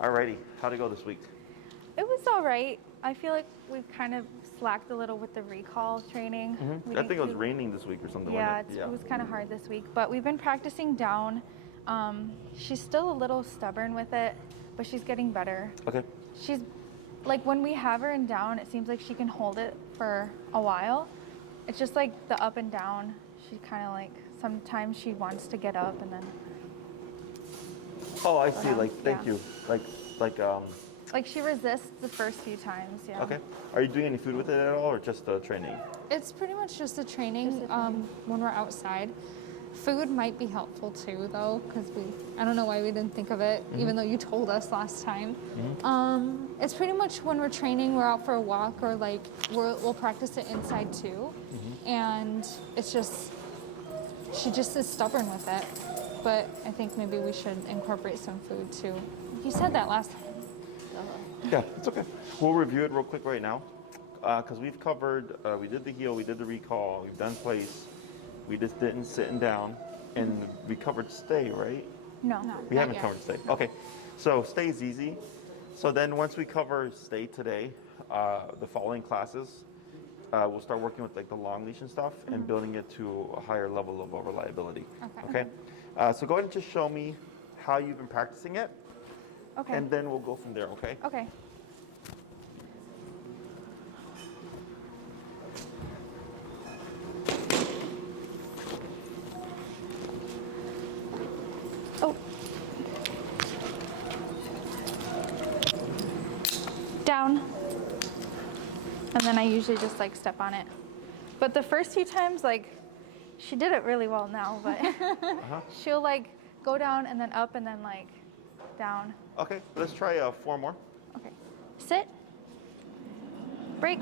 Alrighty, how'd it go this week? It was all right. I feel like we've kind of slacked a little with the recall training. I think it was raining this week or something. Yeah, wasn't it? it was kind of hard this week, but we've been practicing down. She's still a little stubborn with it, but she's getting better. Okay. She's like, when we have her in down, it seems like she can hold it for a while. It's just like the up and down. She kind of like, sometimes she wants to get up and then. Oh, I see. Like, thank yeah. you. Like she resists the first few times, yeah. Okay. Are you doing any food with it at all, or just training? It's pretty much just the training when we're outside. Food might be helpful too, though, because I don't know why we didn't think of it, even though you told us last time. It's pretty much when we're training, we're out for a walk, or like we'll practice it inside too. And it's just, she just is stubborn with it. But I think maybe we should incorporate some food too. You said that last time. Yeah, it's okay. We'll review it real quick right now, because we've covered, we did the heel, we did the recall, we've done place, we just didn't sit and down, and we covered stay, right? No. We haven't covered stay. Okay, so stay is easy. So then once we cover stay today, the following classes, we'll start working with like the long leash and stuff and building it to a higher level of reliability. Okay. So go ahead and just show me how you've been practicing it. Okay. And then we'll go from there, okay? Okay. Oh. Down. And then I usually just like step on it. But the first few times, like, she did it really well now, but she'll like go down and then up and then like down. Okay, let's try 4 more. Okay. Sit. Break.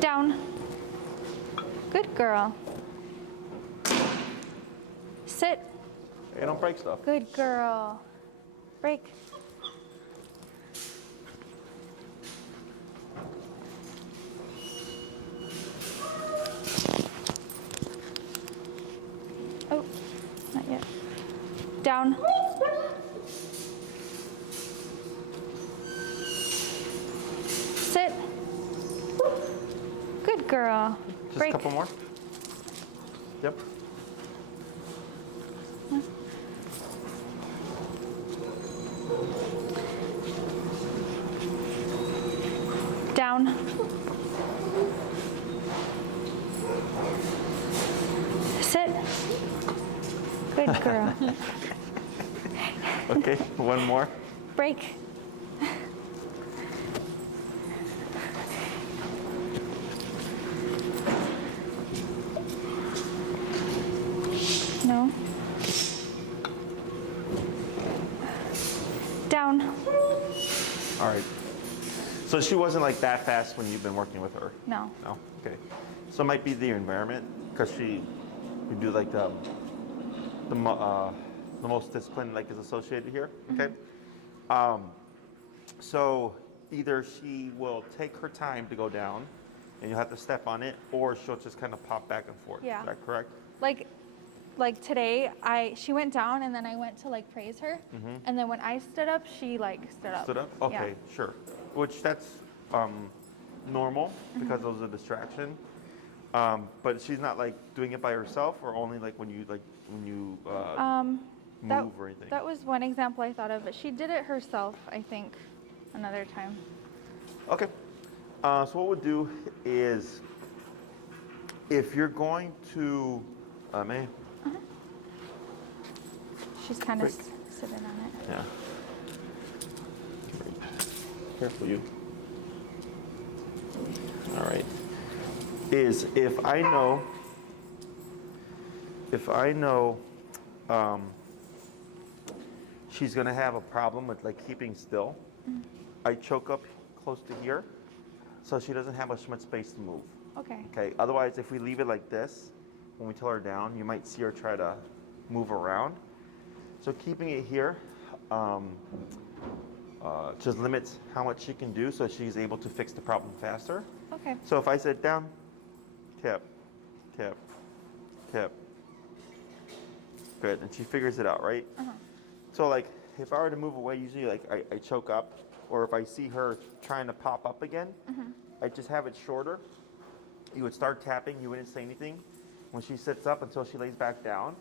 Down. Good girl. Sit. Hey, don't break stuff. Good girl. Break. Oh, not yet. Down. Sit. Good girl. Just Break. a couple more. Yep. Down. Sit. Good girl. Okay, 1 more. Break. No. Down. All right. So she wasn't like that fast when you've been working with her? No. No? Okay. So it might be the environment, because we do like the most discipline like is associated here, okay? So either she will take her time to go down and you'll have to step on it, or she'll just kind of pop back and forth. Yeah. Is that correct? Like today, she went down and then I went to like praise her, and then when I stood up, she like stood up. Stood up? Okay, Yeah. sure. Which that's normal because it was a distraction. But she's not like doing it by herself, or only like when you move or anything. That was one example I thought of, but she did it herself, I think, another time. Okay. So what we'll do is, if you're going to, May. She's kind of Break. sitting on it. Yeah. Careful, you. All right. Is if I know she's gonna have a problem with like keeping still, I choke up close to here so she doesn't have much space to move. Okay. Okay. Otherwise, if we leave it like this, when we tell her down, you might see her try to move around. So keeping it here just limits how much she can do, so she's able to fix the problem faster. Okay. So if I said down, tip, tip, tip, good, and she figures it out, right? So like, if I were to move away, usually like I choke up, or if I see her trying to pop up again, I just have it shorter. You would start tapping, you wouldn't say anything when she sits up until she lays back down.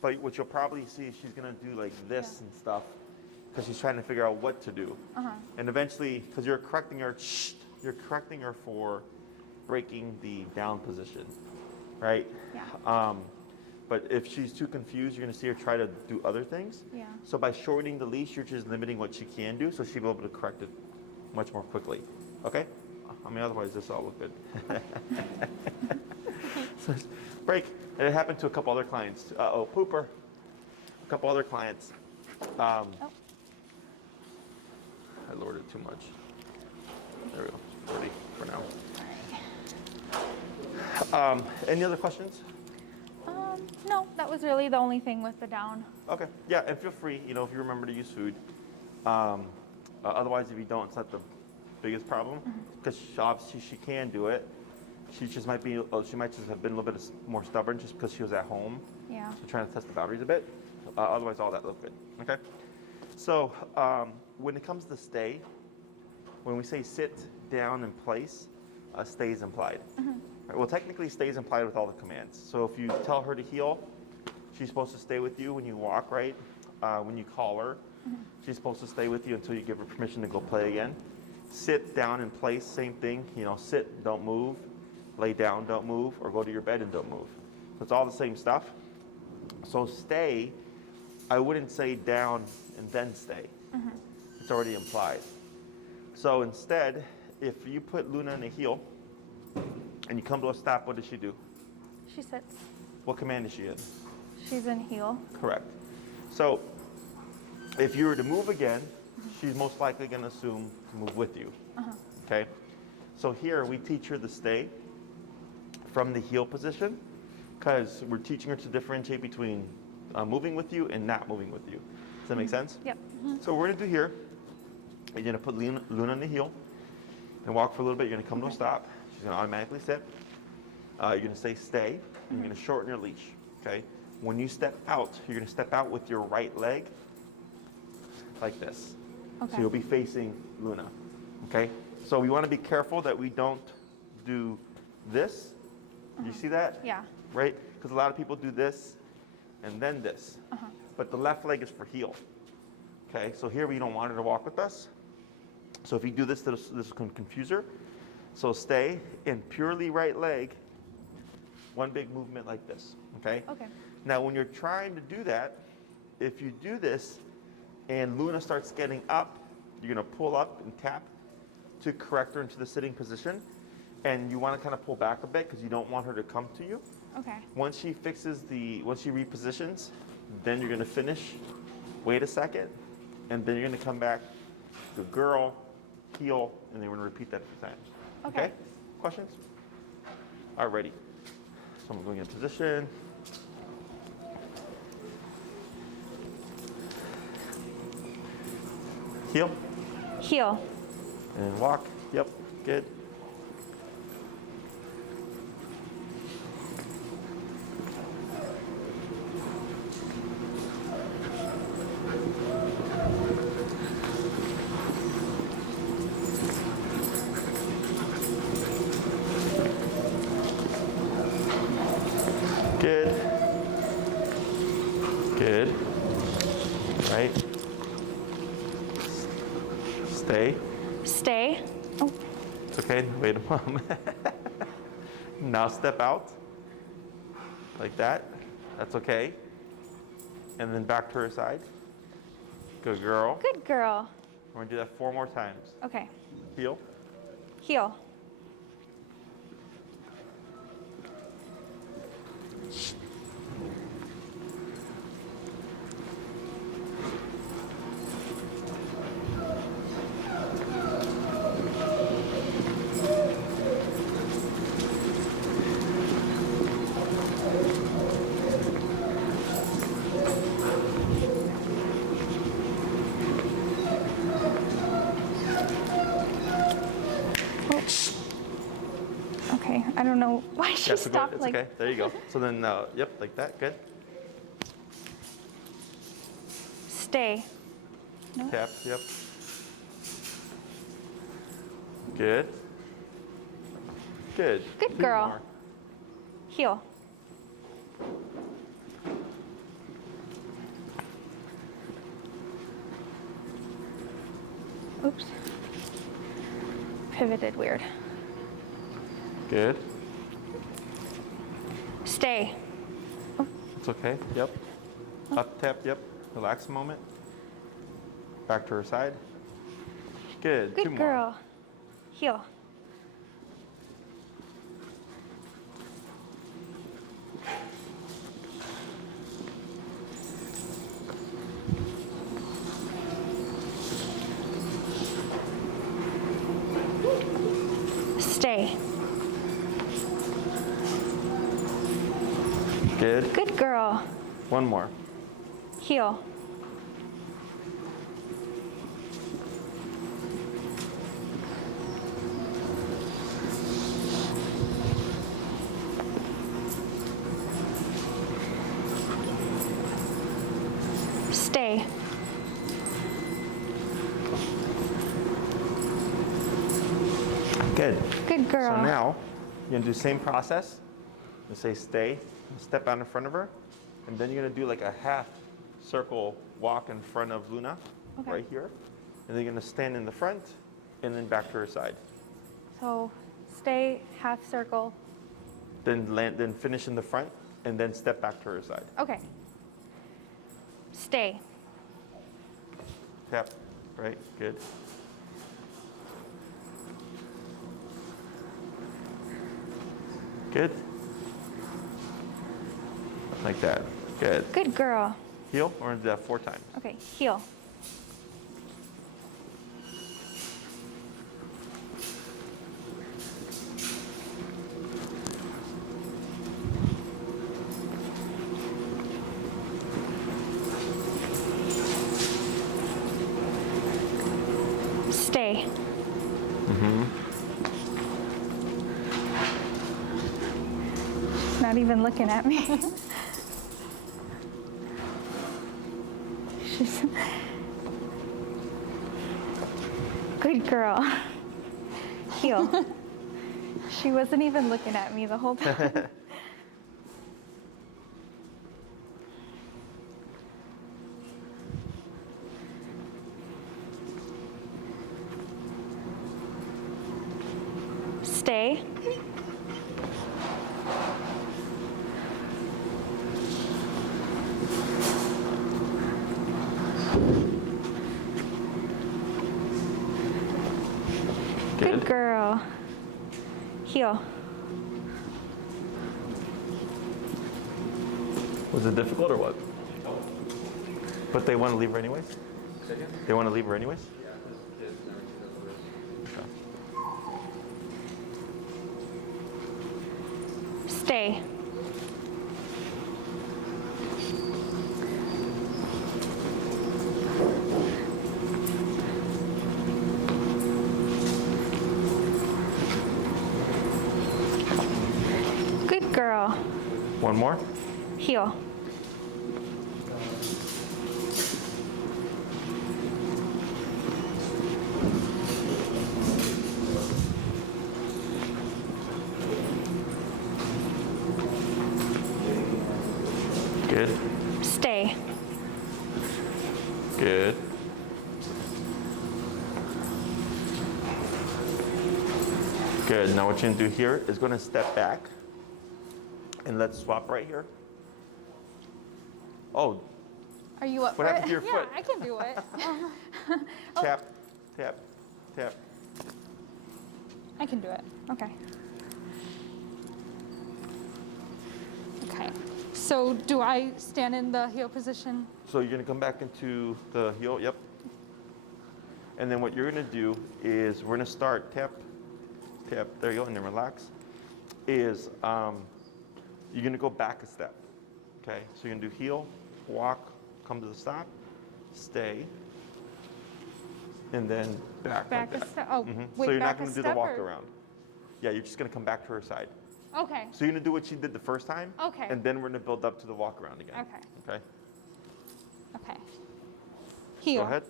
But what you'll probably see is she's gonna do like this and stuff, because she's trying to figure out what to do. And eventually, because you're correcting her for breaking the down position, right? Yeah. But if she's too confused, you're gonna see her try to do other things. Yeah. So by shortening the leash, you're just limiting what she can do, so she'll be able to correct it much more quickly. Okay? I mean, otherwise this all look good. So, break. And it happened to a couple other clients. Uh-oh, pooper. A couple other clients. I lowered it too much. There we go. 40 for now. Any other questions? No, that was really the only thing with the down. Okay. Yeah, and feel free, if you remember to use food. Otherwise, if you don't, it's not the biggest problem, because obviously she can do it. She just might just have been a little bit more stubborn just because she was at home. Yeah. So trying to test the boundaries a bit. Otherwise, all that looked good. Okay. So when it comes to stay, when we say sit down in place, stay is implied. Right, well, technically, stay is implied with all the commands. So if you tell her to heel, she's supposed to stay with you when you walk, right? When you call her, she's supposed to stay with you until you give her permission to go play again. Sit down in place, same thing. Sit, don't move. Lay down, don't move, or go to your bed and don't move. So it's all the same stuff. So stay, I wouldn't say down and then stay. It's already implied. So instead, if you put Luna in a heel and you come to a stop, what does she do? She sits. What command is she in? She's in heel. Correct. So if you were to move again, she's most likely going to assume to move with you. Okay? So here we teach her to stay from the heel position, because we're teaching her to differentiate between moving with you and not moving with you. Does that make sense? Yep. So what we're going to do here, you're going to put Luna in the heel and walk for a little bit. You're going to come to a stop. She's going to automatically sit. You're going to say stay, and you're going to shorten your leash. Okay? When you step out, you're going to step out with your right leg like this. Okay. So you'll be facing Luna. Okay? So we want to be careful that we don't do this. You see that? Yeah. Right? Because a lot of people do this and then this. But the left leg is for heel. Okay? So here we don't want her to walk with us. So if you do this, this can confuse her. So stay in purely right leg, one big movement like this. Okay? Okay. Now when you're trying to do that, if you do this and Luna starts getting up, you're going to pull up and tap to correct her into the sitting position. And you want to kind of pull back a bit because you don't want her to come to you. Okay. Once she repositions, then you're going to finish, wait a second, and then you're going to come back, good girl, heel, and then we're going to repeat that a few times. Okay. Questions? All right, ready. So I'm going in position. Heel. Heel. And walk. Yep, good. Good. Good. Right. Stay. Stay. Oh. It's okay. Wait a moment. Now step out. Like that. That's okay. And then back to her side. Good girl. Good girl. We're going to do that 4 more times. Okay. Heel. Heel. I don't know why she Yeah, so go, stopped. it's Like, okay. There you go. So then, yep, like that. Good. stay. No. Tap. Yep. Good. Good. Good 2 girl. more. Heel. Oops. Pivoted weird. Good. Stay. It's okay. Yep. Up, tap. Yep. Relax a moment. Back to her side. Good. 2 Good more. girl. Heel. Stay. Good. Good girl. 1 more. Heel. Stay. Good. Good girl. So now, you're gonna do the same process. You say stay, step out in front of her, and then you're gonna do like a half circle walk in front of Luna, Okay. right here. And then you're gonna stand in the front, and then back to her side. So stay, half circle. Then land, then finish in the front, and then step back to her side. Okay. Stay. Tap, right, good. Good. Like that, good. Good girl. Heel, we're gonna do that 4 times. Okay, heel. Stay. She's not even looking at me. She's good girl. Heel. She wasn't even looking at me the whole time. Stay. Good girl. Heel. Was it difficult or what? But they want to leave her anyways? They want to leave her anyways? Okay. Stay. Good girl. 1 more? Heel. Good. Stay. Good. Good. Now what you're gonna do here is gonna step back and let's swap right here. Oh, Are you up what for happened to it? your foot? I can do it. Tap, tap, tap. I can do it. Okay. Okay. So do I stand in the heel position? So you're gonna come back into the heel, yep. And then what you're gonna do is we're gonna start tap, tap, there you go, and then relax. Is you're gonna go back a step, okay? So you're gonna do heel, walk, come to the stop, stay, and then back Back like a that. step. Oh, Mhm. wait, So you're back not gonna a do the step walk or- around. Yeah, you're just gonna come back to her side. Okay. So you're gonna do what she did the first time. Okay. And then we're gonna build up to the walk around again. Okay. Okay. Okay. Heel. Go ahead.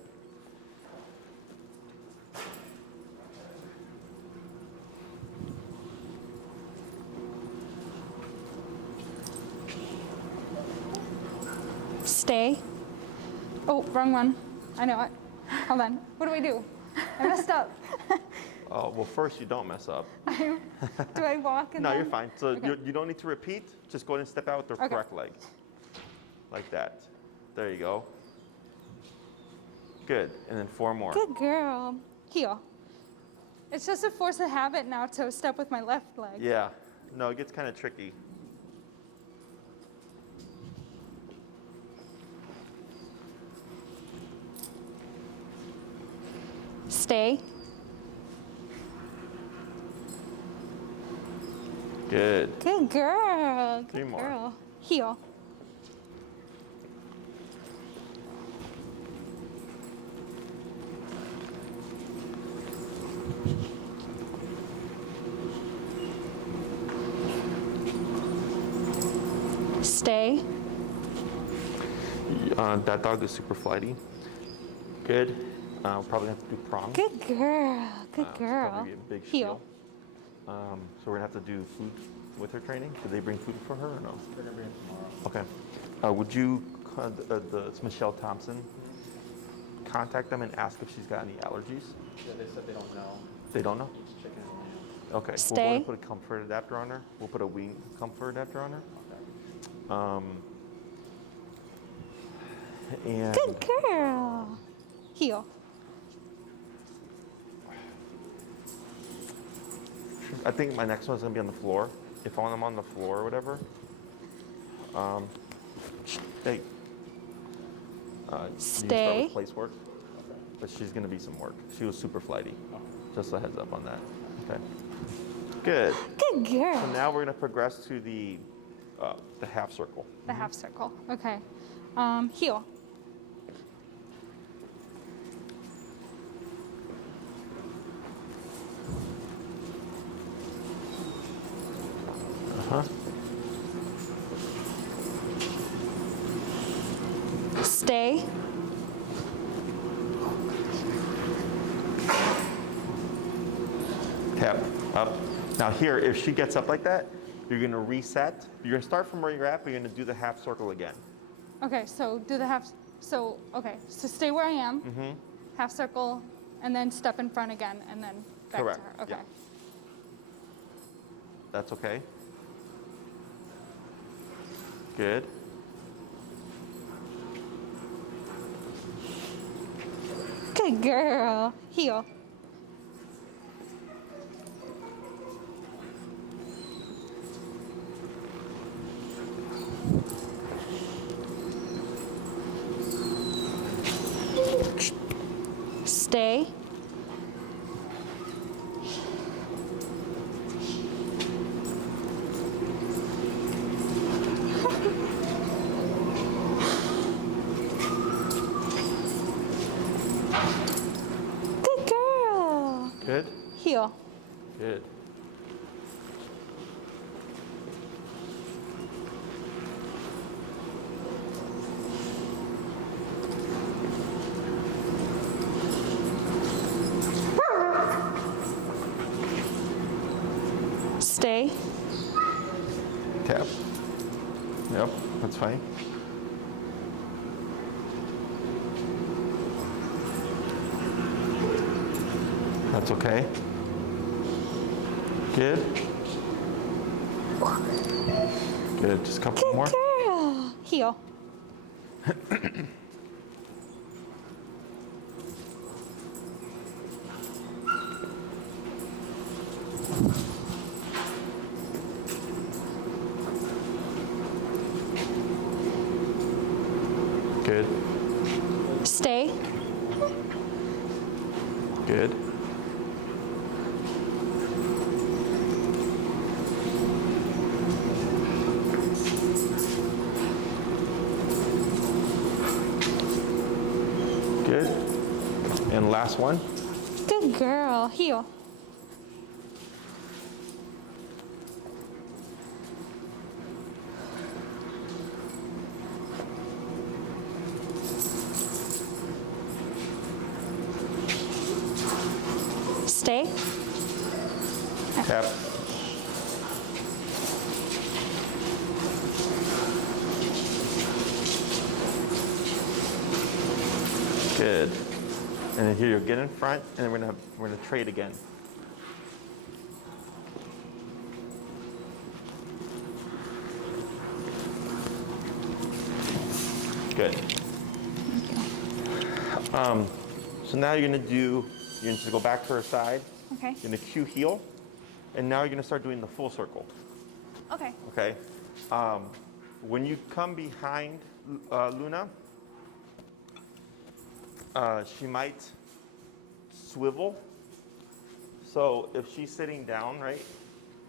Stay. Oh, wrong one. I know it. Hold on. What do we do? I messed up. Well, first you don't mess up. Do I walk and No, then? you're fine. So Okay. you don't need to repeat. Just go ahead and step out with the Okay. correct leg. Like that. There you go. Good. And then 4 more. Good girl. Heel. It's just a force of habit now to step with my left leg. Yeah. No, it gets kind of tricky. Stay. Good. Good girl. Good 3 more. girl. Heel. Stay. That dog is super flighty. Good. Probably have to do prongs. Good girl. Good It's girl. probably a big Heel. spiel. So we're gonna have to do food with her training. Did they bring food for her or no? We're gonna bring it tomorrow. Okay. Would you, it's Michelle Thompson, contact them and ask if she's got any allergies? Yeah, they said they don't know. They don't know? It's chicken and lamb. Okay. We'll go Stay. ahead and put a comfort adapter on her. We'll put a wing comfort adapter on her. And Good girl. Heel. I think my next one's gonna be on the floor. If I'm on the floor or whatever, hey, you Stay. start with place work, but she's gonna be some work. She was super flighty. Just a heads up on that. Okay. Good. Good girl. So now we're gonna progress to the half circle. The half circle. Okay. Heel. Uh-huh. Stay. Tap up. Now here, if she gets up like that, you're gonna reset. You're gonna start from where you're at, but you're gonna do the half circle again. Okay, so do the half. So, okay, so stay where I am, half circle, and then step in front again, and then back Correct, to her. Okay. yeah. That's okay. Good. Good girl. Heel. Stay. Good girl. Good. Heel. Good. Stay. Tap. Yep, that's fine. That's okay. Good. Good. Just a couple Good more. girl. Heel. Good. Stay. Good. Good. And last one. Good girl. Heel. Stay. Tap. Good. And then here you'll get in front, and then we're gonna trade again. Good. So now you're gonna just go back to her side. Okay. You're gonna cue heel, and now you're gonna start doing the full circle. Okay. Okay. When you come behind Luna, she might swivel. So if she's sitting down, right,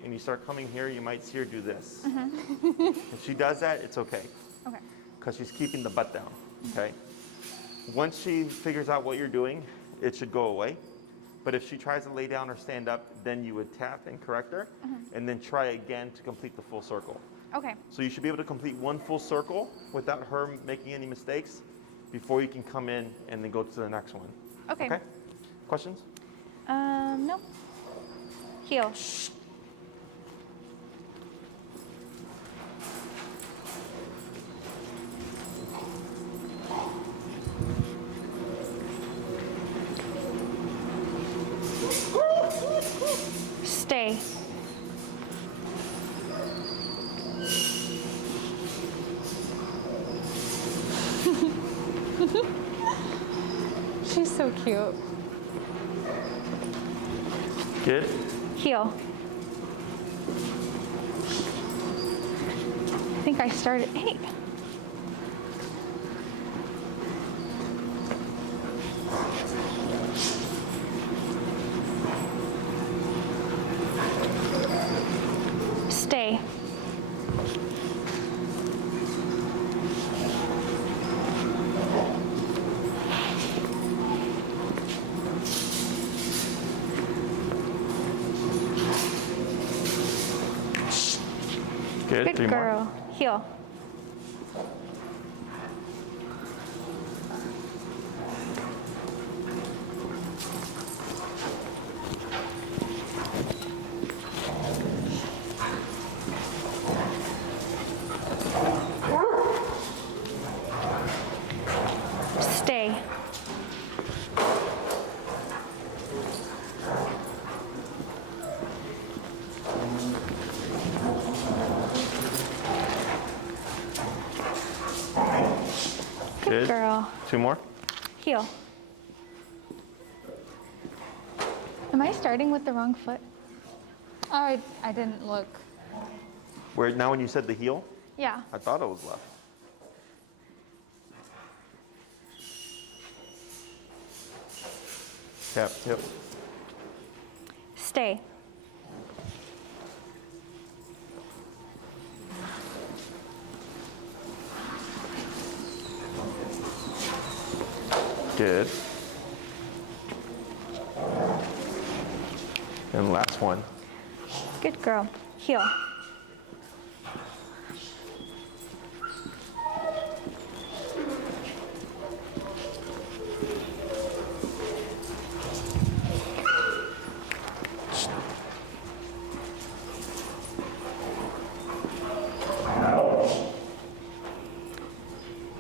and you start coming here, you might see her do this. If she does that, it's okay, Okay. because she's keeping the butt down. Okay. Once she figures out what you're doing, it should go away. But if she tries to lay down or stand up, then you would tap and correct her, and then try again to complete the full circle. Okay. So you should be able to complete one full circle without her making any mistakes before you can come in and then go to the next one. Okay. Okay? Questions? No. Heel. Stay. She's so cute. Good. Heel. I think I started. Hey. Stay. Good. Good Three girl. more. Heel. Stay. Good. Girl. Two more. Heel. Am I starting with the wrong foot? Oh, I didn't look. Where now when you said the heel, Yeah. I thought it was left. Tap, tip. Stay. Good. And last one. Good girl. Heel.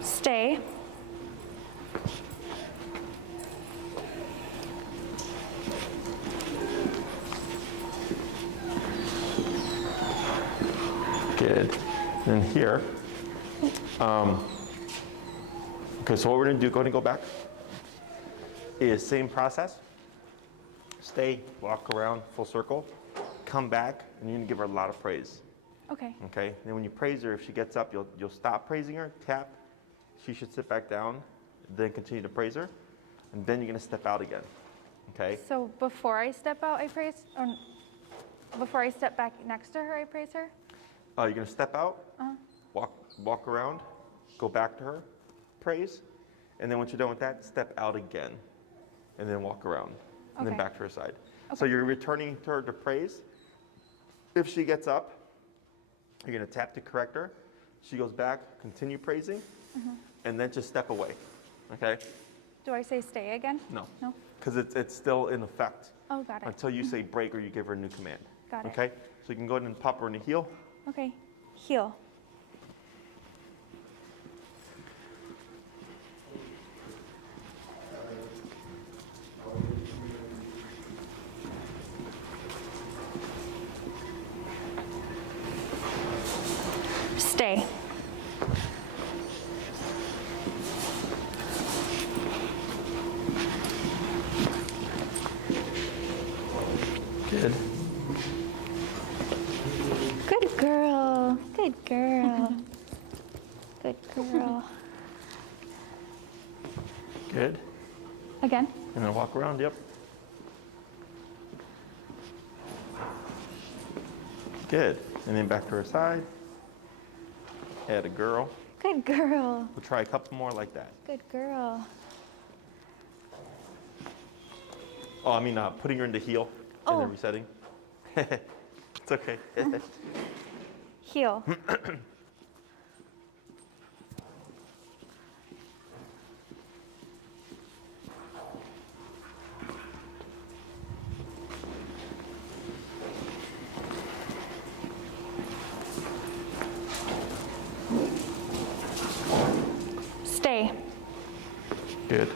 Stay. Good. And here. Okay, so what we're gonna do, go back, is same process. Stay, walk around, full circle, come back, and you're gonna give her a lot of praise. Okay. Okay? And then when you praise her, if she gets up, you'll stop praising her, tap. She should sit back down, then continue to praise her, and then you're gonna step out again. Okay? So before I step out, I praise, or before I step back next to her, I praise her? You're gonna step out, walk around, go back to her, praise, and then once you're done with that, step out again, and then walk around, and then Okay. back to her side. So you're returning to her to praise. If she gets up, you're gonna tap to correct her. She goes back, continue praising, and then just step away. Okay? Do I say stay again? No. No? Because it's still in effect Oh, got it. until you say break or you give her a new command. Got it. Okay? So you can go ahead and pop her in the heel. Okay. Heel. Stay. Good. Good girl. Good girl. Good girl. Good. Again. And then walk around, yep. Good. And then back to her side. Add a girl. Good girl. We'll try a couple more like that. Good girl. Oh, I mean, putting her in the heel and then resetting. It's okay. Heel. Stay. Good.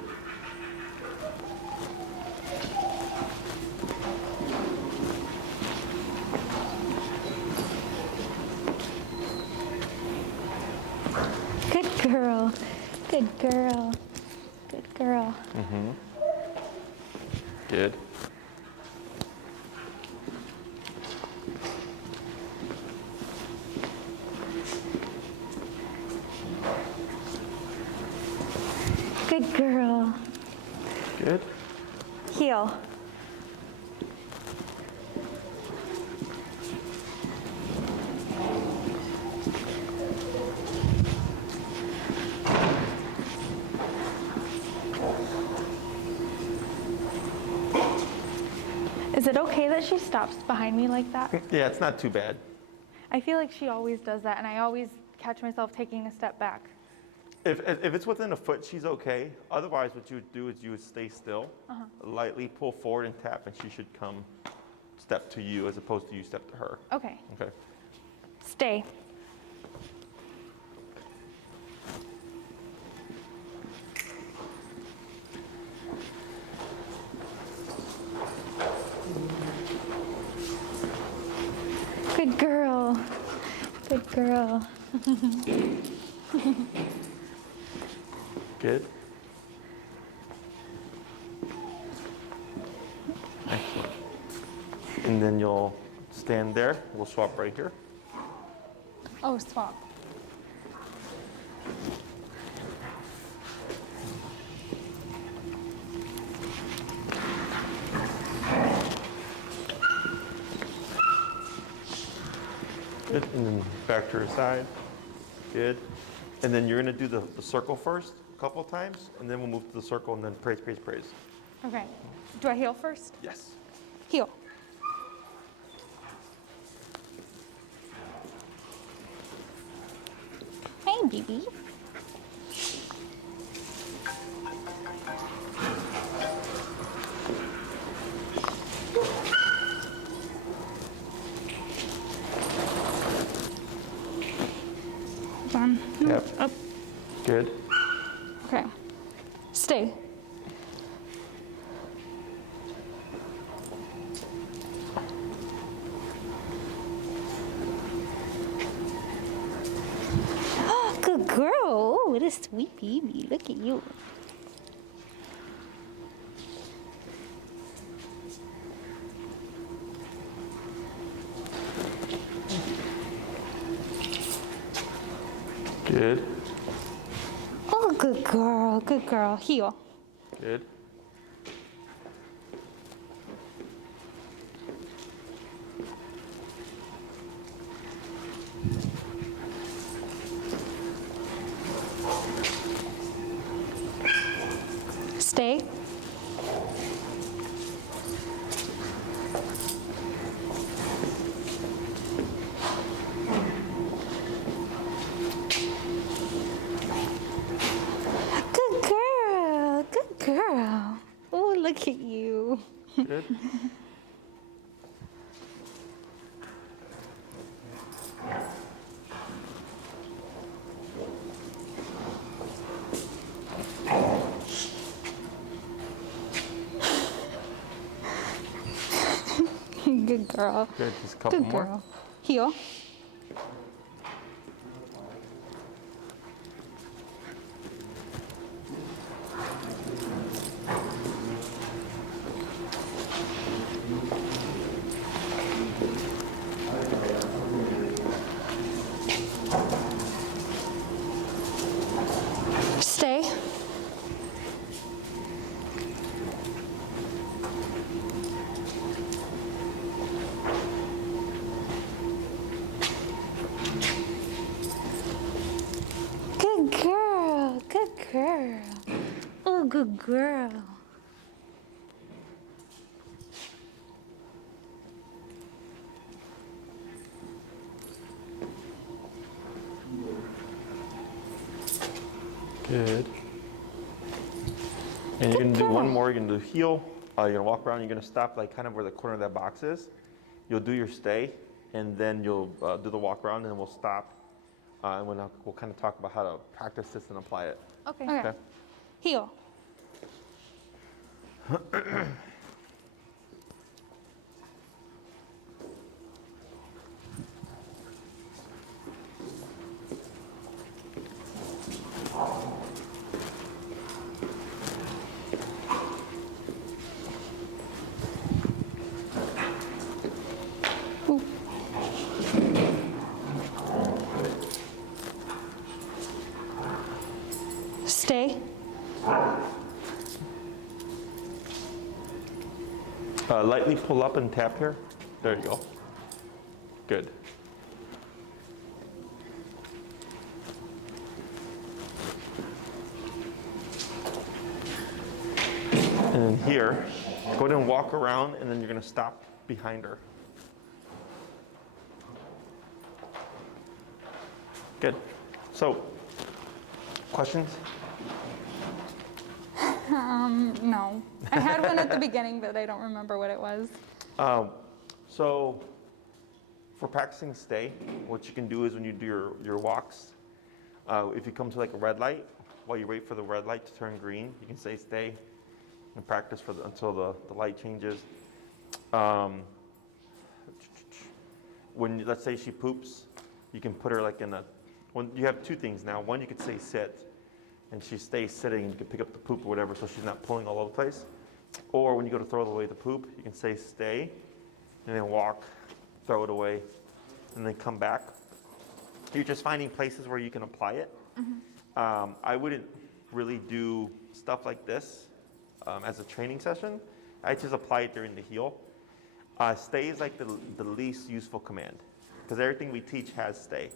Good girl. Good girl. Good girl. Mm-hmm. Good. Good girl. Good. Heel. Is it okay that she stops behind me like that? Yeah, it's not too bad. I feel like she always does that, and I always catch myself taking a step back. If it's within a foot, she's okay. Otherwise, what you would do is you would stay still, lightly pull forward and tap, and she should come step to you as opposed to you step to her. Okay. Okay. Stay. Good girl. Good girl. Good. Excellent. And then you'll stand there. We'll swap right here. Oh, swap. Good. And then back to her side. Good. And then you're going to do the circle first a couple of times, and then we'll move to the circle and then praise, praise, praise. Okay. Do I heel first? Yes. Heel. Hey, baby. Hold on. No, Yep. Up. Good. Okay. Stay. Good girl. Oh, what a sweet baby. Look at you. Good. Oh, good girl. Good girl. Heel. Good. Stay. Good girl. Good Look at you. Good. Good girl. Good. Just a couple Good more. girl. Heel. Stay. Good girl. Good girl. Oh, good girl. Good. And you're gonna do one more. You're gonna do heel. You're gonna walk around. You're gonna stop like kind of where the corner of that box is. You'll do your stay, and then you'll do the walk around, and then we'll stop. And we'll kind of talk about how to practice this and apply it. Okay. Okay. Heel. Stay. Lightly pull up and tap here. There you go. Good. And then here, go ahead and walk around, and then you're going to stop behind her. Good. So, questions? No. I had one at the beginning, but I don't remember what it was. So, for practicing stay, what you can do is when you do your walks, if you come to like a red light, while you wait for the red light to turn green, you can say stay and practice until the light changes. When let's say she poops, you can put her like in a. When you have two things now. One, you could say sit, and she stays sitting, and you can pick up the poop or whatever, so she's not pulling all over the place. Or when you go to throw away the poop, you can say stay, and then walk, throw it away, and then come back. You're just finding places where you can apply it. Mm-hmm. I wouldn't really do stuff like this as a training session. I just apply it during the heel. Stay is like the least useful command, because everything we teach has stay,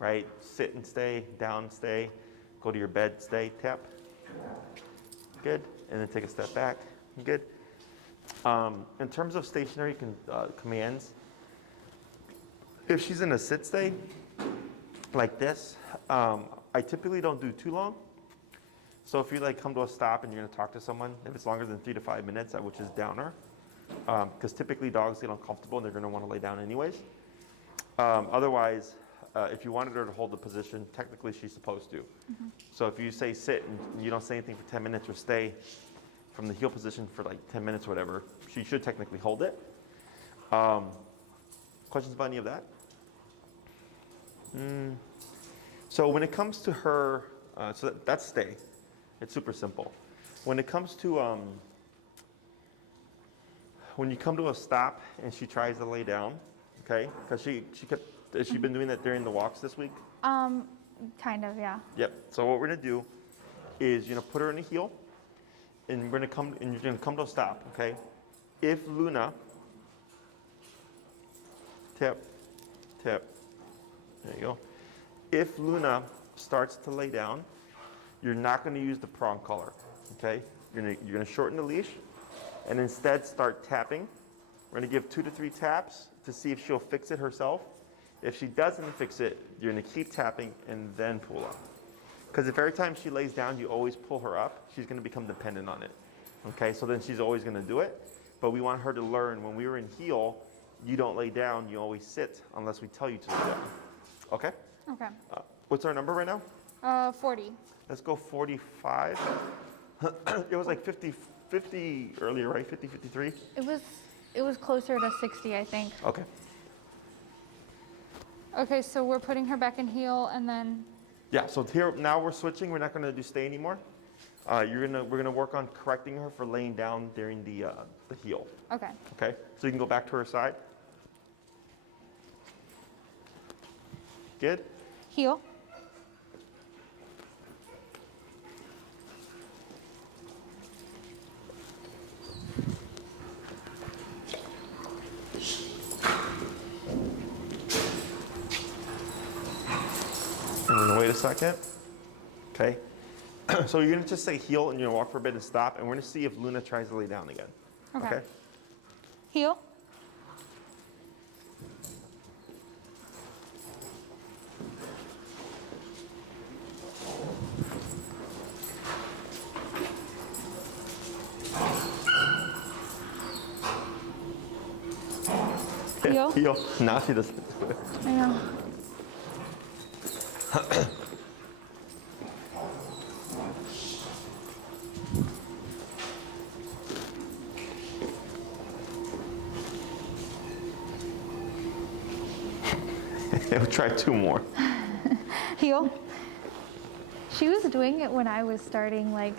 right? Sit and stay, down, stay, go to your bed, stay, tap. Good. And then take a step back. Good. In terms of stationary commands, if she's in a sit stay, like this, I typically don't do too long. So if you like come to a stop and you're gonna talk to someone, if it's longer than 3 to 5 minutes, I would just downer. Because typically dogs get uncomfortable and they're gonna wanna lay down anyways. Otherwise, if you wanted her to hold the position, technically she's supposed to. Mm-hmm. So if you say sit and you don't say anything for 10 minutes or stay from the heel position for like 10 minutes or whatever, she should technically hold it. Questions about any of that? So when it comes to her, that's stay. It's super simple. When it comes to, when you come to a stop and she tries to lay down, okay? Because has she been doing that during the walks this week? Kind of, yeah. Yep. So what we're gonna do is you're gonna put her in a heel, and you're gonna come to a stop, okay? If Luna, tap, tap, there you go. If Luna starts to lay down, you're not gonna use the prong collar, okay? You're gonna shorten the leash, and instead start tapping. We're gonna give 2 to 3 taps to see if she'll fix it herself. If she doesn't fix it, you're gonna keep tapping and then pull up. Because if every time she lays down, you always pull her up, she's gonna become dependent on it, Okay, so then she's always gonna do it. But we want her to learn when we were in heel, you don't lay down, you always sit unless we tell you to lay down. Okay? Okay. What's our number right now? 40. Let's go 45. It was like 50 earlier, right? 50, 53? It was closer to 60, I think. Okay. Okay, so we're putting her back in heel and then, Yeah, so here, now we're switching. We're not gonna do stay anymore. We're gonna work on correcting her for laying down during the heel. okay. Okay, so you can go back to her side. Good. Heel. And we're gonna wait a second. Okay. So you're gonna just say heel and you're gonna walk for a bit and stop, and we're gonna see if Luna tries to lay down again. Okay. Heel. Heel. Heel. Now she doesn't do it. I know. We'll try 2 more. Heel. She was doing it when I was starting, like,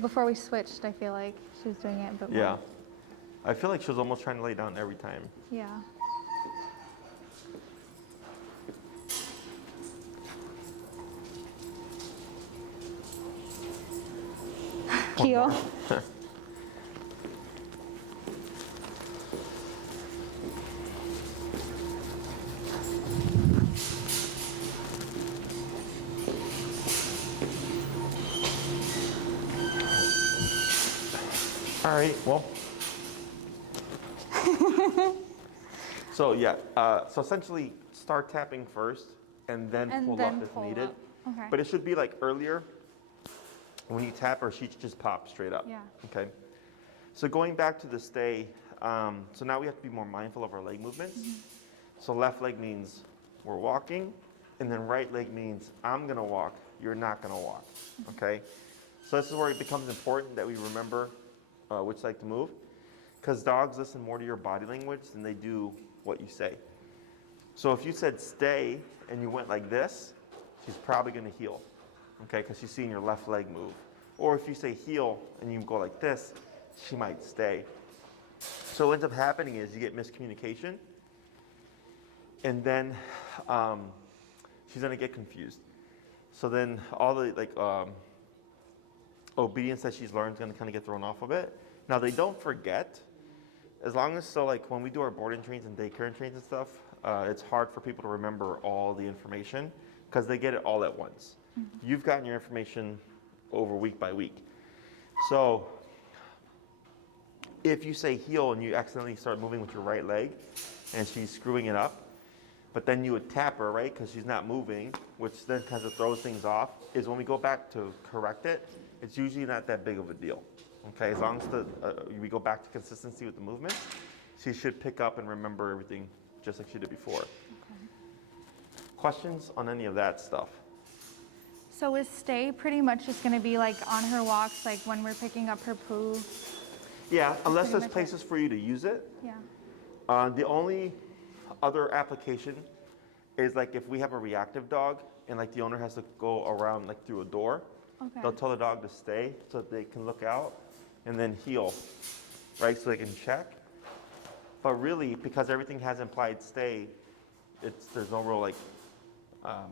before we switched, I feel like she was doing it a bit more. Yeah. I feel like she was almost trying to lay down every time. Yeah. Heel. All right, well. So yeah, so essentially start tapping first and then pull up if pull needed. up. Okay. But it should be like earlier, when you tap her, she just pops straight up. Yeah. Okay. So going back to the stay, so now we have to be more mindful of our leg movements. So left leg means we're walking, and then right leg means I'm gonna walk, you're not gonna walk. Okay. So this is where it becomes important that we remember which leg to move, because dogs listen more to your body language than they do what you say. So if you said stay and you went like this, she's probably gonna heel, okay, because she's seeing your left leg move. Or if you say heel and you go like this, she might stay. So what ends up happening is you get miscommunication, and then she's gonna get confused. So then all the obedience that she's learned is gonna kind of get thrown off of it. Now they don't forget, as long as, so like when we do our boarding trains and daycare and trains and stuff, it's hard for people to remember all the information because they get it all at once. You've gotten your information over week by week. So if you say heel and you accidentally start moving with your right leg and she's screwing it up, but then you would tap her, right, because she's not moving, which then kind of throws things off, is when we go back to correct it, it's usually not that big of a deal. Okay, as long as we go back to consistency with the movement, she should pick up and remember everything just like she did before. Okay. Questions on any of that stuff? So is stay pretty much just going to be like on her walks, like when we're picking up her poo? Yeah, unless pretty there's much it. places for you to use it. Yeah. The only other application is like if we have a reactive dog and like the owner has to go around like through a door, Okay. they'll tell the dog to stay so that they can look out and then heel, right, so they can check. But really, because everything has implied stay, there's no real like,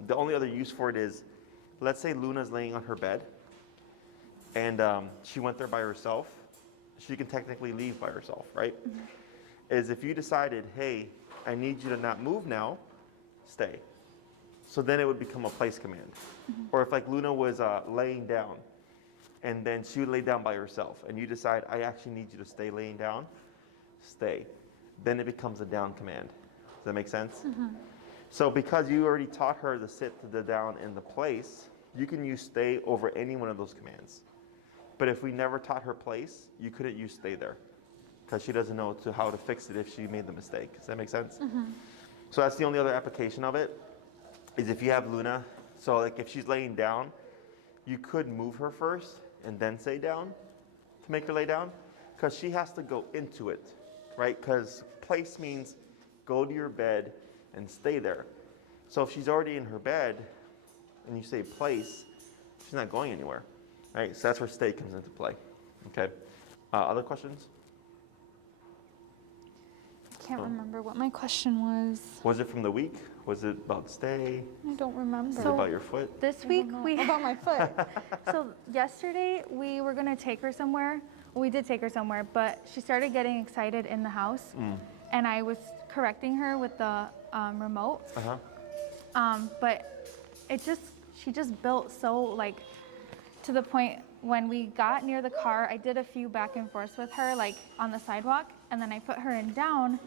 the only other use for it is, let's say Luna's laying on her bed and she went there by herself, she can technically leave by herself, right? Is if you decided, hey, I need you to not move now, stay. So then it would become a place command. Or if like Luna was laying down and then she would lay down by herself and you decide, I actually need you to stay laying down, stay. Then it becomes a down command. Does that make sense? So because you already taught her the sit, to the down, and the place, you can use stay over any one of those commands. But if we never taught her place, you couldn't use stay there because she doesn't know how to fix it if she made the mistake. Does that make sense? So that's the only other application of it, is if you have Luna. So like if she's laying down, you could move her first and then stay down to make her lay down, because she has to go into it, right? Because place means go to your bed and stay there. So if she's already in her bed and you say place, she's not going anywhere, right? So that's where stay comes into play. Okay. Other questions? I can't remember what my question was. Was it from the week? Was it about stay? I don't remember. Was it about your foot? This week we About my foot. So yesterday we were gonna take her somewhere. Well, we did take her somewhere, but she started getting excited in the house, and I was correcting her with the remote. But she just built so like to the point when we got near the car, I did a few back and forths with her like on the sidewalk, and then I put her in down,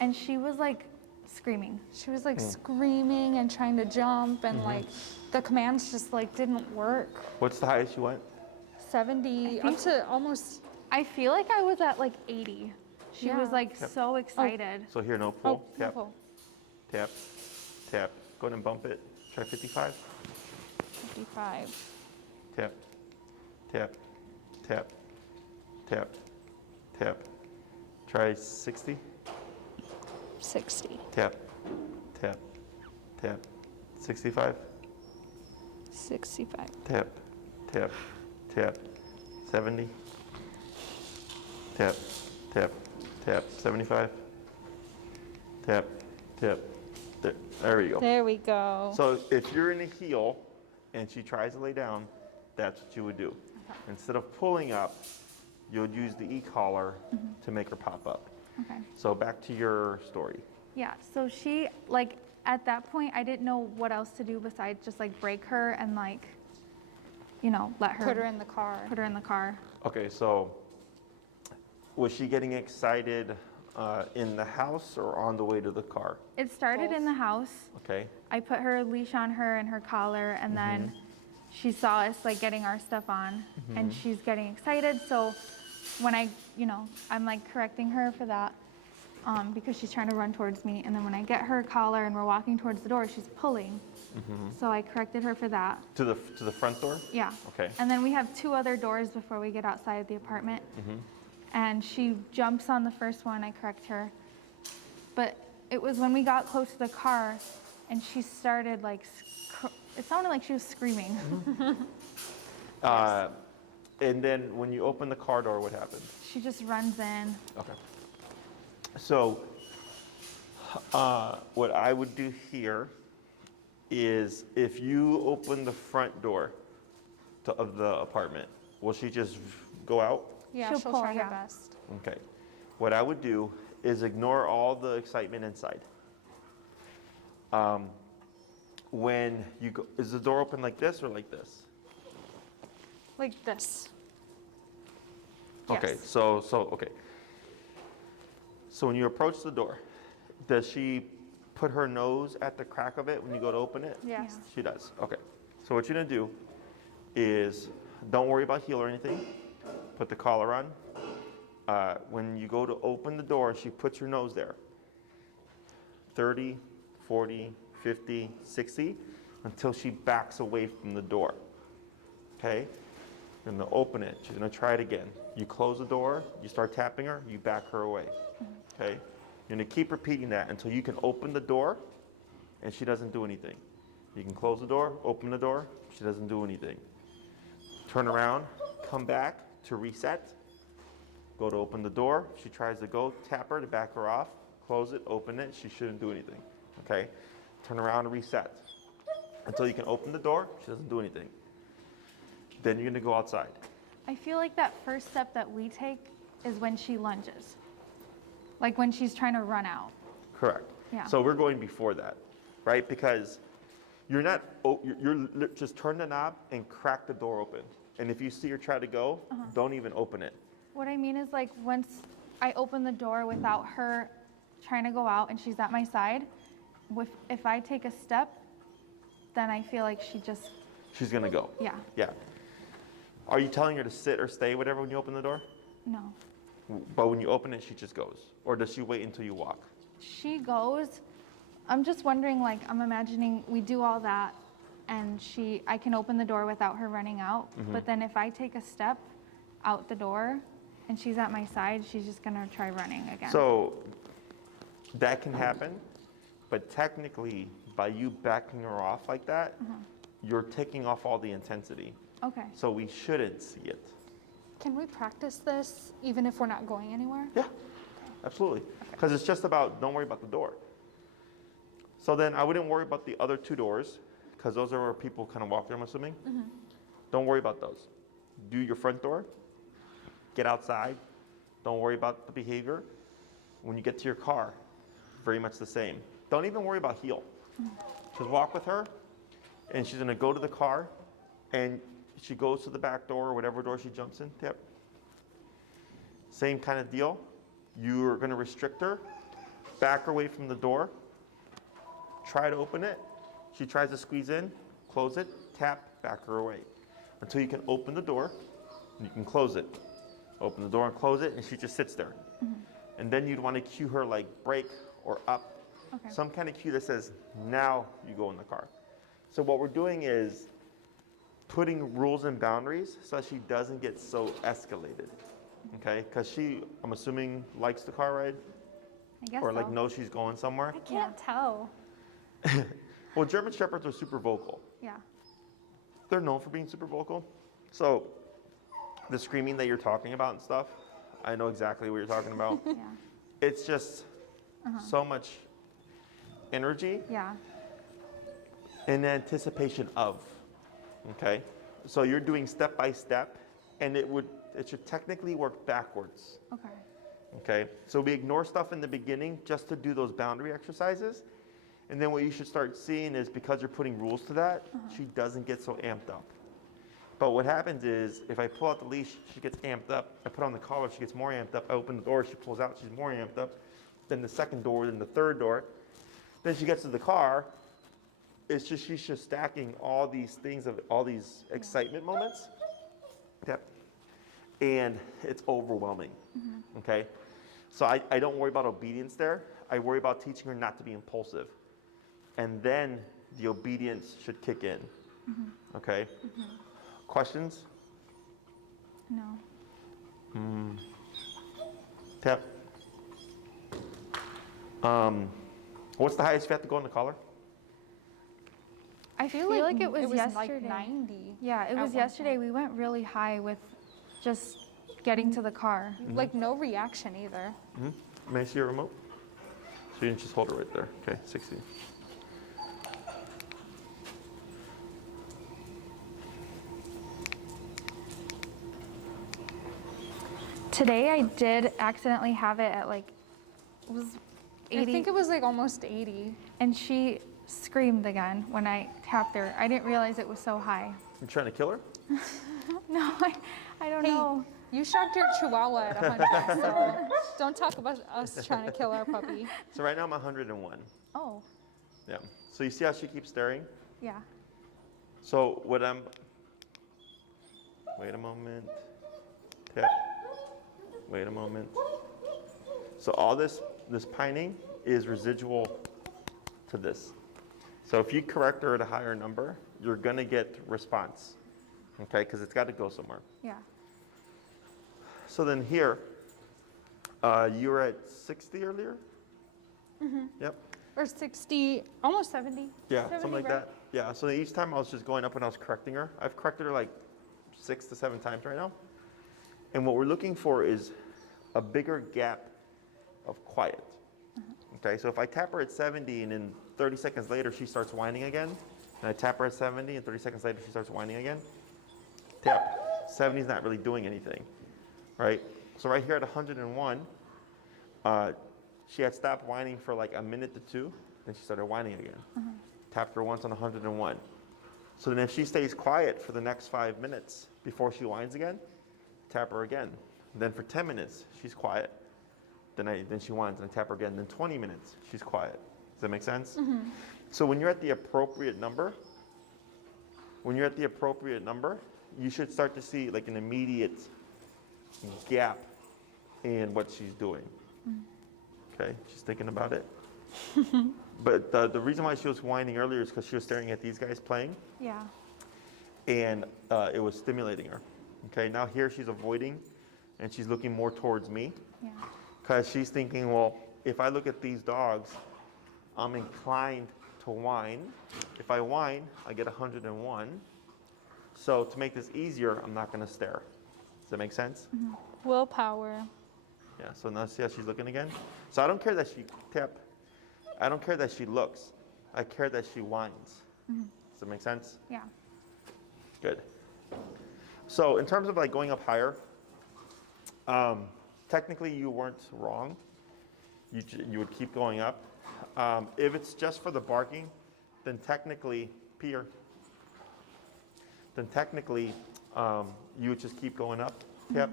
and she was like screaming. She was like screaming and trying to jump, and like the commands just like didn't work. What's the highest you went? 70 up to almost. I feel like I was at like 80. She was Yeah. like so excited. So here, no pull. Tap, Beautiful. tap, tap. Go ahead and bump it. Try 55. 55. Tap, tap, tap, tap, tap. Try 60. 60. Tap, tap, tap. 65. 65. Tap, tap, tap. 70. Tap, tap, tap. 75. Tap, tap. There we go. There we go. So if you're in a heel and she tries to lay down, that's what you would do. Instead of pulling up, you would use the e-collar to make her pop up. Okay. So back to your story. Yeah, so she, like, at that point, I didn't know what else to do besides just, like, break her and, like, you know, let her. Put her in the car. Put her in the car. Okay, so was she getting excited in the house or on the way to the car? It started in the house. Okay. I put her leash on her and her collar, and then she saw us, like, getting our stuff on, and she's getting excited. So when I'm, like, correcting her for that, because she's trying to run towards me. And then when I get her collar and we're walking towards the door, she's pulling. So I corrected her for that. To the front door? Yeah. Okay. And then we have 2 other doors before we get outside of the apartment. And she jumps on the first one, I correct her. But it was when we got close to the car and she started like, it sounded like she was screaming. And then when you open the car door, what happened? She just runs in. Okay. So what I would do here is if you open the front door of the apartment, will she just go out? Yeah, She'll she'll pull, try her yeah. best. Okay. What I would do is ignore all the excitement inside. When you go, is the door open like this or like this? Like this. Okay, Yes. so okay. So when you approach the door, does she put her nose at the crack of it when you go to open it? Yes. She does. Okay. So what you're gonna do is don't worry about heel or anything. Put the collar on. When you go to open the door, she puts her nose there. 30, 40, 50, 60, until she backs away from the door. Okay? You're gonna open it. She's gonna try it again. You close the door, you start tapping her, you back her away. Okay? You're gonna keep repeating that until you can open the door and she doesn't do anything. You can close the door, open the door, she doesn't do anything. Turn around, come back to reset. Go to open the door, she tries to go, tap her to back her off, close it, open it, she shouldn't do anything. Okay? Turn around and reset. Until you can open the door, she doesn't do anything. Then you're gonna go outside. I feel like that first step that we take is when she lunges. Like when she's trying to run out. Correct. Yeah. So we're going before that, right? Because you're not, just turn the knob and crack the door open. And if you see her try to go, don't even open it. What I mean is like once I open the door without her trying to go out and she's at my side, if I take a step, then I feel like She's gonna go. yeah. Yeah. Are you telling her to sit or stay, whatever, when you open the door? No. But when you open it, she just goes? Or does she wait until you walk? She goes. I'm just wondering, like, I'm imagining we do all that and I can open the door without her running out. But then if I take a step out the door and she's at my side, she's just gonna try running again. So that can happen, but technically, by you backing her off like that, you're taking off all the intensity. Okay. So we shouldn't see it. Can we practice this even if we're not going anywhere? Yeah, absolutely. Because it's just about, don't worry about the door. So then I wouldn't worry about the other 2 doors, because those are where people kind of walk through, I'm assuming. Don't worry about those. Do your front door, get outside, don't worry about the behavior. When you get to your car, very much the same. Don't even worry about heel. Just walk with her, and she's gonna go to the car, and she goes to the back door or whatever door she jumps in. Yep. Same kind of deal. You're gonna restrict her, back her away from the door, try to open it. She tries to squeeze in, close it, tap, back her away. Until you can open the door, and you can close it. Open the door and close it, and she just sits there. And then you'd want to cue her like break or up. Okay. Some kind of cue that says, now you go in the car. So what we're doing is putting rules and boundaries so she doesn't get so escalated. Okay? Because she, I'm assuming, likes the car ride? I guess Or like so. knows she's going somewhere? I can't tell. Well, German Shepherds are super vocal. Yeah. They're known for being super vocal. So the screaming that you're talking about and stuff, I know exactly what you're talking about. Yeah. It's just so much energy Yeah. in anticipation of. Okay? So you're doing step by step, and it should technically work backwards. Okay. Okay? So we ignore stuff in the beginning just to do those boundary exercises. And then what you should start seeing is, because you're putting rules to that, she doesn't get so amped up. But what happens is, if I pull out the leash, she gets amped up. I put on the collar, she gets more amped up. I open the door, she pulls out, she's more amped up. Then the second door, then the third door. Then she gets to the car. It's just, she's just stacking all these things, of all these excitement moments. Yep. And it's overwhelming. Okay? So I don't worry about obedience there. I worry about teaching her not to be impulsive. And then the obedience should kick in. Okay? Questions? No. Tap. What's the highest you have to go on the collar? I feel like it was like yesterday. 90. Yeah, it at was one yesterday. point. We went really high with just getting to the car. Like no reaction either. May I see your remote? So you can just hold it right there. Okay, 60. Today I did accidentally have it at like, it was 80. I think it was like almost 80. And she screamed again when I tapped her. I didn't realize it was so high. You trying to kill her? No, I don't Hey, know. you shocked your chihuahua at 100, so don't talk about us trying to kill our puppy. So right now I'm 101. Oh, Yeah. So you see how she keeps staring? yeah. So what I'm, wait a moment, tap, wait a moment. So all this pining is residual to this. So if you correct her at a higher number, you're gonna get response, okay? Because it's gotta go somewhere. Yeah. So then here, you were at 60 earlier? Yep. Or 60, almost 70. Yeah, 70, something like right? that. Yeah, so each time I was just going up and I was correcting her. I've corrected her like 6 to 7 times right now. And what we're looking for is a bigger gap of quiet. Okay, so if I tap her at 70 and then 30 seconds later she starts whining again, and I tap her at 70 and 30 seconds later she starts whining again, tap. 70 is not really doing anything, right? So right here at 101, she had stopped whining for like a minute to 2, then she started whining again. Tapped her once on 101. So then if she stays quiet for the next 5 minutes before she whines again, tap her again. Then for 10 minutes, she's quiet. Then she whines and I tap her again. Then 20 minutes, she's quiet. Does that make sense? So when you're at the appropriate number, you should start to see like an immediate gap in what she's doing. Okay, she's thinking about it. But the reason why she was whining earlier is because she was staring at these guys playing, Yeah. and it was stimulating her. Okay, now here she's avoiding, and she's looking more towards me, Yeah. because she's thinking, well, if I look at these dogs, I'm inclined to whine. If I whine, I get 101. So to make this easier, I'm not going to stare. Does that make sense? Willpower. Yeah, so now see how she's looking again? So I don't care that she I don't care that she looks. I care that she whines. Does that make sense? Yeah. Good. So in terms of like going up higher, technically you weren't wrong. You would keep going up. If it's just for the barking, then technically, Peter, you would just keep going up. Yep.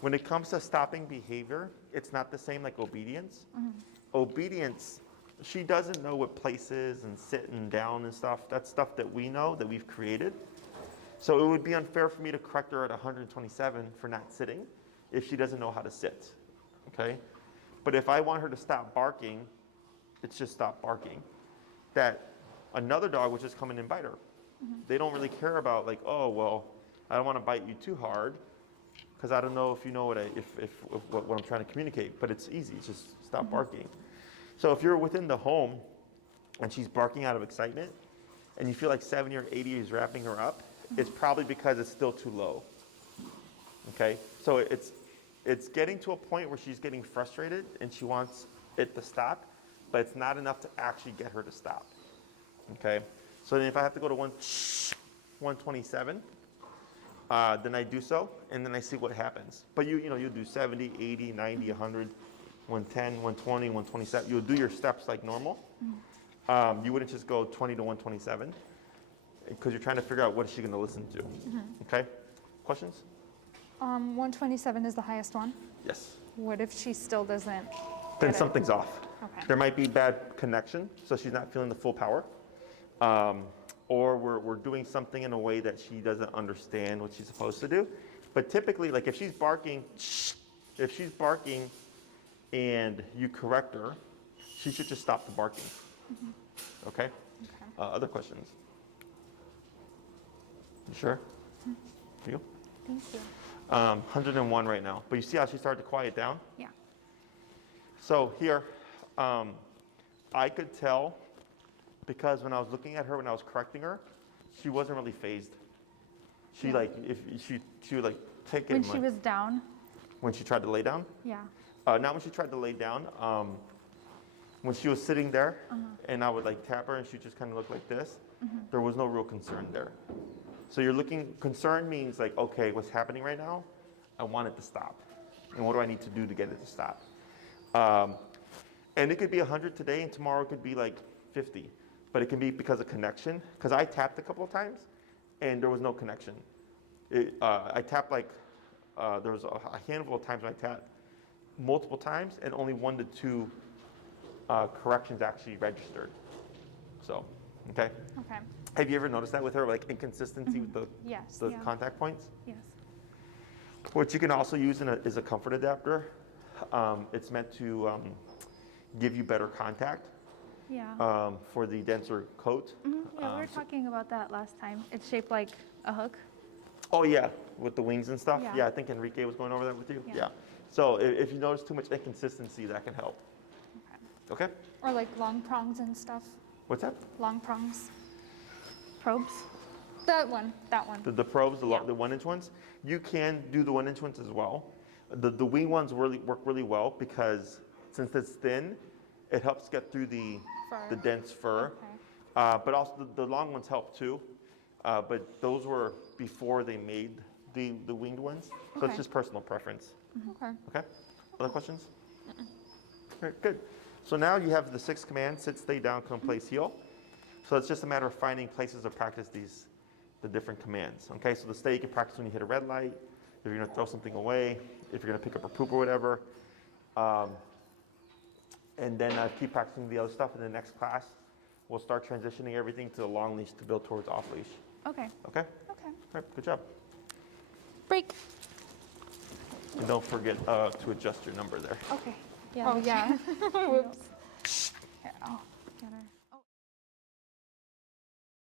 When it comes to stopping behavior, it's not the same like obedience. Obedience, she doesn't know what places and sitting down and stuff. That's stuff that we know, that we've created. So it would be unfair for me to correct her at 127 for not sitting if she doesn't know how to sit, okay? But if I want her to stop barking, it's just stop barking. That another dog would just come in and bite her. They don't really care about like, oh, well, I don't want to bite you too hard because I don't know if you know what I'm trying to communicate, but it's easy, just stop barking. So if you're within the home and she's barking out of excitement and you feel like 70 or 80 is wrapping her up, it's probably because it's still too low, okay? So it's getting to a point where she's getting frustrated and she wants it to stop, but it's not enough to actually get her to stop, okay? So then if I have to go to 127, then I do so, and then I see what happens. But you do 70, 80, 90, 100, 110, 120, 127. You'll do your steps like normal. You wouldn't just go 20 to 127 because you're trying to figure out what is she going to listen to. Okay? Questions? 127 is the highest one. Yes. What if she still doesn't? Then get it? something's off. Okay. There might be bad connection, so she's not feeling the full power. Or we're doing something in a way that she doesn't understand what she's supposed to do. But typically, like if she's barking and you correct her, she should just stop the barking. Okay? Other questions? You sure? You? Thank you. 101 right now. But you see how she started to quiet down? Yeah. So here, I could tell because when I was looking at her, when I was correcting her, she wasn't really phased. She like, if she would like take it. When and, she like, was down? when she tried to lay down? Yeah. Not when she tried to lay down. When she was sitting there and I would like tap her and she just kind of looked like this, there was no real concern there. So you're looking, concern means like, okay, what's happening right now? I want it to stop. And what do I need to do to get it to stop? And it could be 100 today and tomorrow it could be like 50. But it can be because of connection. Because I tapped a couple of times and there was no connection. I tapped like, there was a handful of times when I tapped multiple times and only 1 to 2 corrections actually registered. So, okay. Okay. Have you ever noticed that with her, like inconsistency with the Yes. the Yeah. contact points? Yes. What you can also use is a comfort adapter. It's meant to give you better contact Yeah. for the denser coat. Yeah, we were talking about that last time. It's shaped like a hook. Oh yeah, with the wings and stuff. Yeah. Yeah, I think Enrique was going over that with you. Yeah. Yeah. So if you notice too much inconsistency, that can help. Okay. Okay. Or like long prongs and stuff. What's that? Long prongs. Probes. That one. The probes, Yeah. the 1-inch ones. You can do the 1-inch ones as well. The wing ones work really well because since it's thin, it helps get through the Fur. dense fur. Okay. But also the long ones help too. But those were before they made the winged ones. So Okay. it's just personal preference. Okay. Okay? Other questions? Okay, good. So now you have the 6 commands: sit, stay down, come, place, heel. So it's just a matter of finding places to practice the different commands. Okay, so the stay you can practice when you hit a red light, if you're gonna throw something away, if you're gonna pick up a poop or whatever. And then keep practicing the other stuff in the next class. We'll start transitioning everything to the long leash to build towards off leash. Okay. Okay? Okay. All right, good job. Break. And don't forget to adjust your number there. Okay. Yeah. Oh, yeah. Whoops. Here, I'll get her.